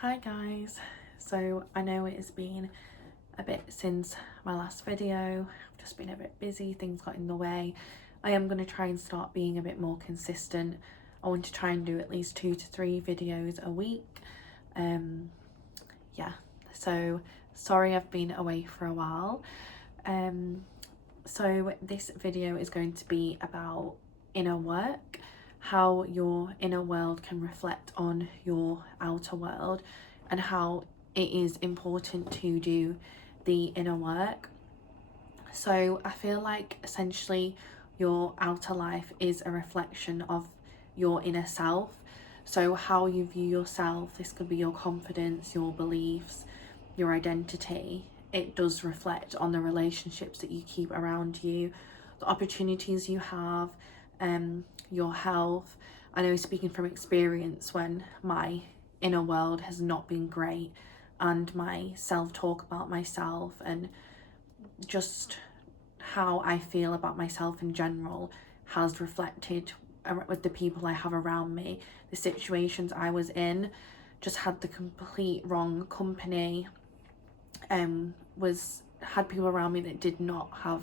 Hi guys, so I know it has been a bit since my last video. I've just been a bit busy, things got in the way. I am going to try and start being a bit more consistent. I want to try and do at least 2 to 3 videos a week. Yeah, so sorry I've been away for a while. So this video is going to be about inner work, how your inner world can reflect on your outer world, and how it is important to do the inner work. So I feel like essentially your outer life is a reflection of your inner self. So how you view yourself, this could be your confidence, your beliefs, your identity. It does reflect on the relationships that you keep around you, the opportunities you have, your health. I know, speaking from experience, when my inner world has not been great and my self-talk about myself and just how I feel about myself in general has reflected with the people I have around me. The situations I was in, just had the complete wrong company, had people around me that did not have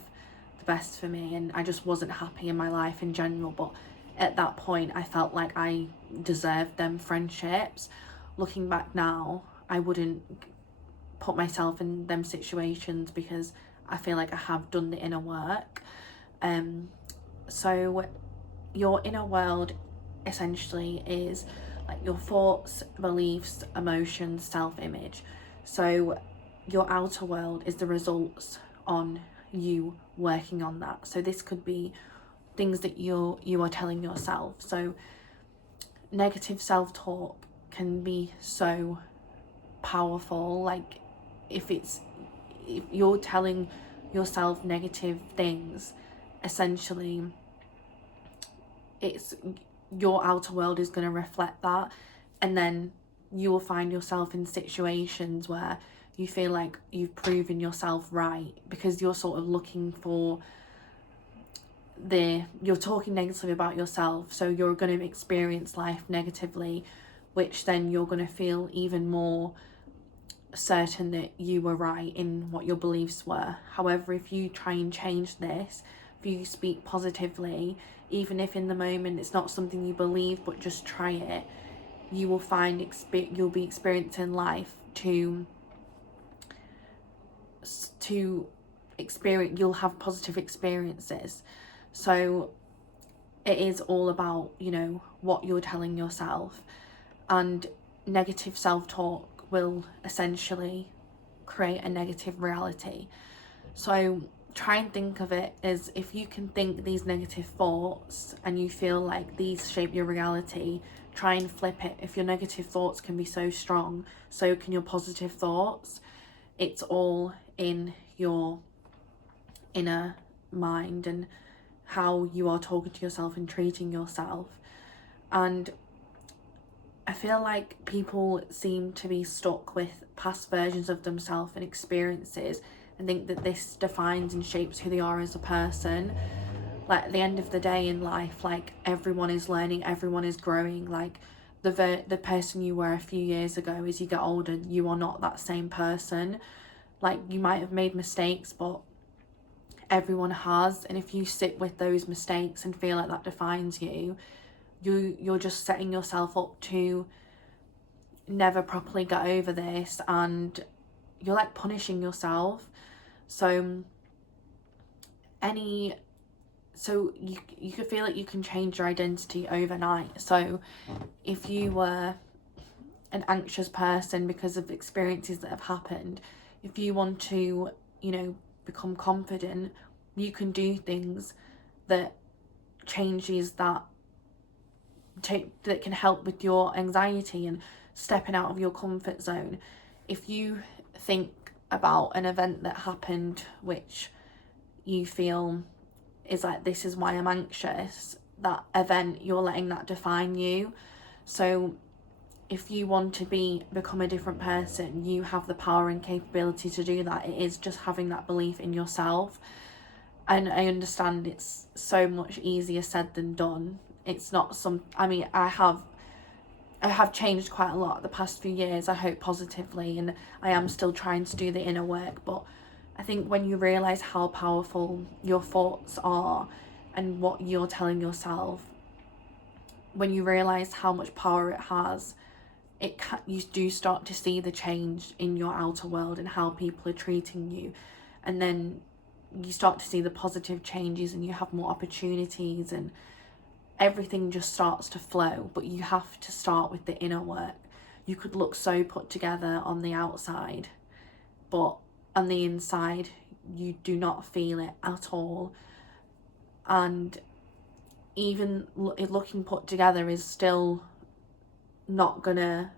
the best for me, and I just wasn't happy in my life in general. But at that point I felt like I deserved them friendships. Looking back now, I wouldn't put myself in them situations because I feel like I have done the inner work. So your inner world essentially is like your thoughts, beliefs, emotions, self-image. So your outer world is the results on you working on that. So this could be things that you are telling yourself. So negative self-talk can be so powerful. Like if you're telling yourself negative things, essentially it's your outer world is going to reflect that, and then you will find yourself in situations where you feel like you've proven yourself right because you're sort of looking for you're talking negatively about yourself, so you're going to experience life negatively, which then you're going to feel even more certain that you were right in what your beliefs were. However, if you try and change this, if you speak positively, even if in the moment it's not something you believe, but just try it, you will find you'll be experiencing life to experience. You'll have positive experiences. So it is all about, what you're telling yourself, and negative self-talk will essentially create a negative reality. So try and think of it as, if you can think these negative thoughts and you feel like these shape your reality, try and flip it. If your negative thoughts can be so strong, so can your positive thoughts. It's all in your inner mind and how you are talking to yourself and treating yourself. And I feel like people seem to be stuck with past versions of themselves and experiences and think that this defines and shapes who they are as a person. Like, at the end of the day in life, like, everyone is learning, everyone is growing. Like, the person you were a few years ago, as you get older, you are not that same person. Like, you might have made mistakes, but everyone has, and if you sit with those mistakes and feel like that defines you're just setting yourself up to never properly get over this, and you're like punishing yourself. So you could feel like you can change your identity overnight. So if you were an anxious person because of experiences that have happened, if you want to, become confident, you can do things that changes that can help with your anxiety and stepping out of your comfort zone. If you think about an event that happened which you feel is like, this is why I'm anxious, that event, you're letting that define you. So if you want to become a different person, you have the power and capability to do that. It is just having that belief in yourself. And I understand it's so much easier said than done. It's not I have I have changed quite a lot the past few years, I hope positively, and I am still trying to do the inner work. But I think when you realise how powerful your thoughts are and what you're telling yourself, when you realise how much power it has, you do start to see the change in your outer world and how people are treating you, and then you start to see the positive changes and you have more opportunities and everything just starts to flow. But you have to start with the inner work. You could look so put together on the outside, but on the inside you do not feel it at all. And even looking put together is still not gonna,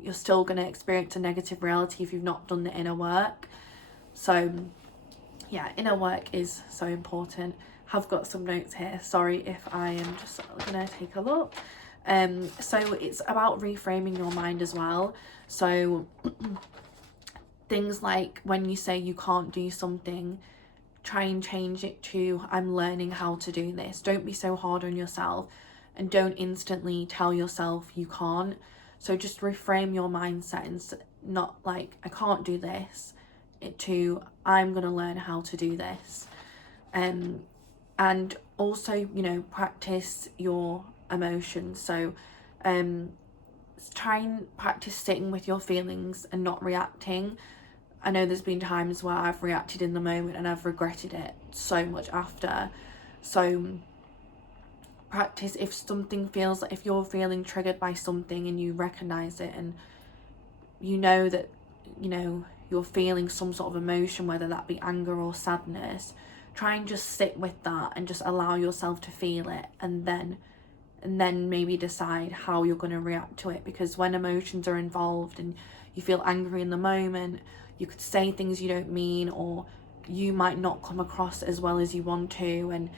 you're still gonna experience a negative reality if you've not done the inner work. So yeah, inner work is so important. Have got some notes here, sorry if I am just gonna take a look. So it's about reframing your mind as well. So things like when you say you can't do something, try and change it to I'm learning how to do this. Don't be so hard on yourself, and don't instantly tell yourself you can't. So just reframe your mindset and not like I can't do this, to I'm gonna learn how to do this. And also, you know, practice your emotions. So try and practice sitting with your feelings and not reacting. I know there's been times where I've reacted in the moment and I've regretted it so much after. So practice, if something feels like, if you're feeling triggered by something and you recognize it and you know that, you know, you're feeling some sort of emotion, whether that be anger or sadness, try and just sit with that and just allow yourself to feel it, and then maybe decide how you're going to react to it. Because when emotions are involved and you feel angry in the moment, you could say things you don't mean, or you might not come across as well as you want to, and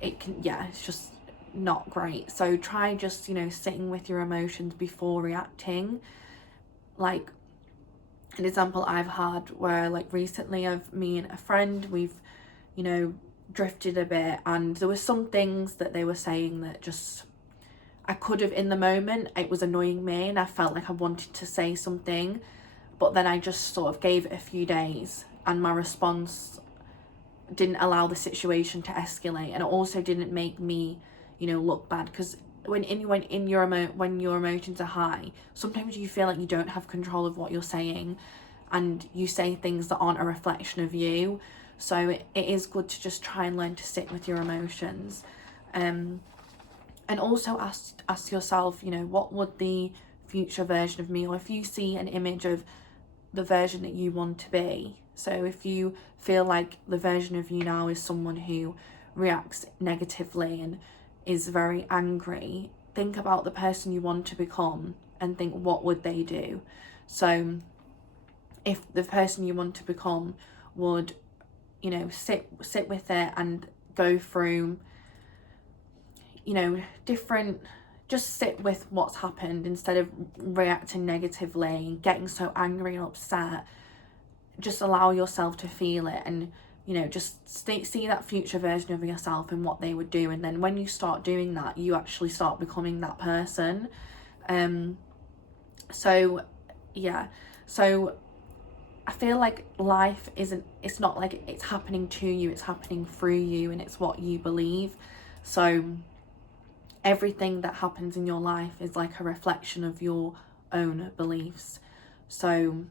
it can, yeah, it's just not great. So try just, you know, sitting with your emotions before reacting. Like an example I've had where, like, recently me and a friend, we've, you know, drifted a bit, and there were some things that they were saying that just, I could have, in the moment, it was annoying me and I felt like I wanted to say something, but then I just sort of gave it a few days, and my response didn't allow the situation to escalate, and it also didn't make me, you know, look bad. Because when your emotions are high, sometimes you feel like you don't have control of what you're saying, and you say things that aren't a reflection of you. So it is good to just try and learn to sit with your emotions, and also ask yourself, you know, what would the future version of me, or if you see an image of the version that you want to be. So if you feel like the version of you now is someone who reacts negatively and is very angry, think about the person you want to become and think, what would they do? So if the person you want to become would, you know, sit with it and go through, you know, just sit with what's happened instead of reacting negatively and getting so angry and upset. Just allow yourself to feel it, and, you know, just see that future version of yourself and what they would do. And then when you start doing that, you actually start becoming that person. So yeah, so I feel like life it's not like it's happening to you, it's happening through you, and it's what you believe. So everything that happens in your life is like a reflection of your own beliefs. So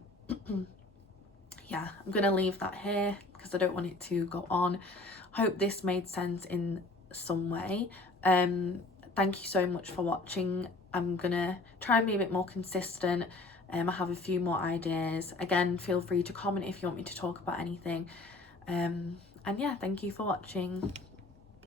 yeah, I'm gonna leave that here because I don't want it to go on. Hope this made sense in some way. Thank you so much for watching. I'm gonna try and be a bit more consistent. I have a few more ideas. Again, feel free to comment if you want me to talk about anything. And yeah, thank you for watching.